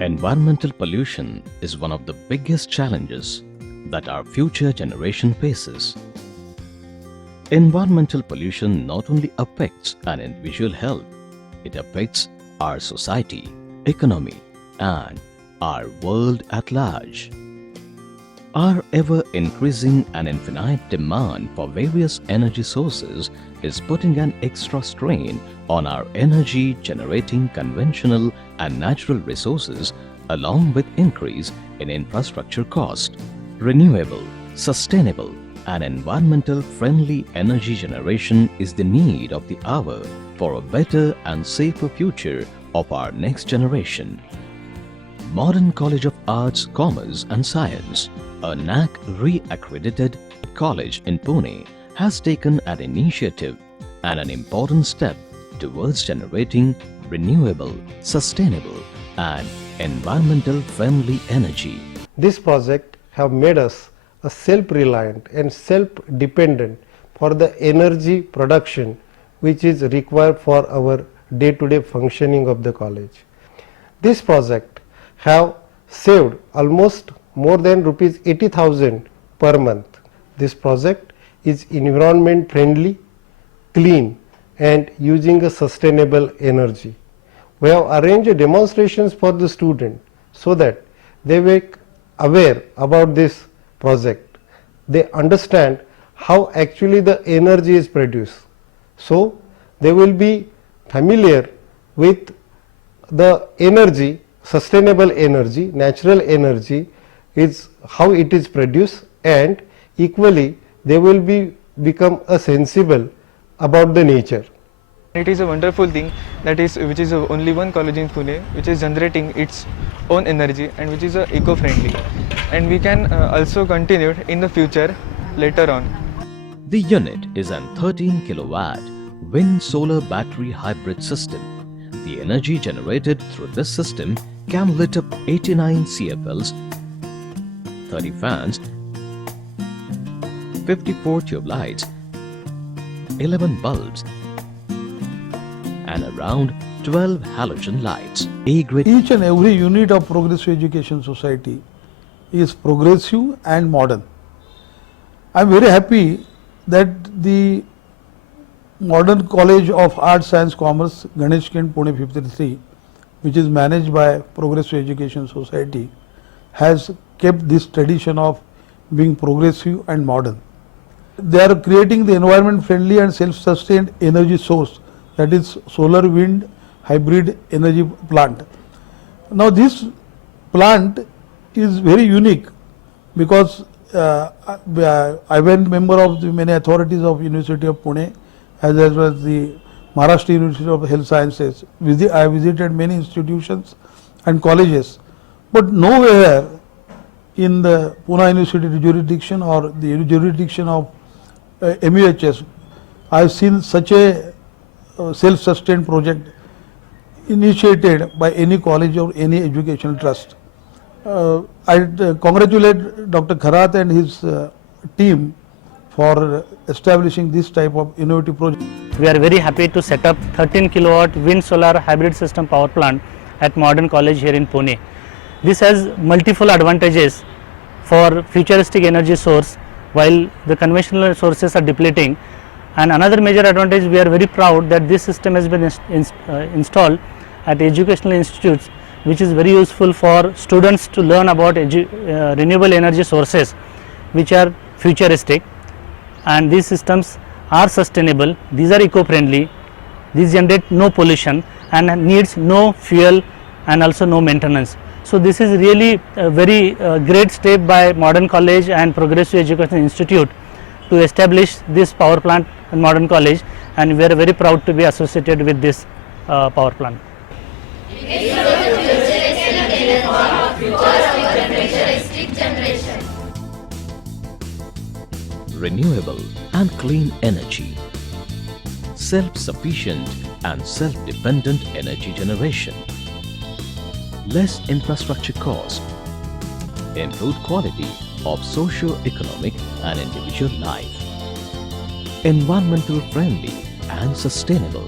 Environmental pollution is one of the biggest challenges that our future generation faces. Environmental pollution not only affects an individual health, it affects our society, economy, and our world at large. Our ever-increasing and infinite demand for various energy sources is putting an extra strain on our energy-generating conventional and natural resources, along with increase in infrastructure cost. Renewable, sustainable, and environmental-friendly energy generation is the need of the hour for a better and safer future of our next generation. Modern College of Arts, Commerce and Science, a NAC re-accredited college in Pune, has taken an initiative and an important step towards generating renewable, sustainable and environmental-friendly energy. This project have made us a self-reliant and self-dependent for the energy production which is required for our day-to-day functioning of the college. This project have saved almost more than rupees 80,000 per month. This project is environment friendly, clean and using a sustainable energy. We have arranged demonstrations for the student so that they were aware about this project. They understand how actually the energy is produced. So they will be familiar with the energy, sustainable energy, natural energy is how it is produced, and equally they will become a sensible about the nature. It is a wonderful thing which is only one college in Pune which is generating its own energy and which is eco-friendly, and we can also continue it in the future later on. The unit is an 13 kilowatt wind solar battery hybrid system. The energy generated through this system can lit up 89 CFLs, 30 fans, 54 tube lights, 11 bulbs and around 12 halogen lights. Each and every unit of Progressive Education Society is progressive and modern. I am very happy that the Modern College of Arts, Science, Commerce, Ganeshkent, Pune 53, which is managed by Progressive Education Society, has kept this tradition of being progressive and modern. They are creating the environment friendly and self-sustained energy source, that is solar wind hybrid energy plant. Now this plant is very unique because I went member of the many authorities of University of Pune as well as the Maharashtra University of Health Sciences. I visited many institutions and colleges, but nowhere in the Pune University jurisdiction or the jurisdiction of MUHS I have seen such a self-sustained project initiated by any college or any educational trust. I congratulate Dr. Kharath and his team for establishing this type of innovative project. We are very happy to set up 13 kilowatt wind solar hybrid system power plant at Modern College here in Pune. This has multiple advantages for futuristic energy source while the conventional sources are depleting. And another major advantage, we are very proud that this system has been installed at educational institutes, which is very useful for students to learn about renewable energy sources which are futuristic, and these systems are sustainable, these are eco-friendly, these generate no pollution and needs no fuel and also no maintenance. So this is really a very great step by Modern College and Progressive Education Institute to establish this power plant in Modern College, and we are very proud to be associated with this power plant. Renewable and clean energy, self-sufficient and self-dependent energy generation, less infrastructure cost, improved quality of socio-economic and individual life, environmental friendly and sustainable.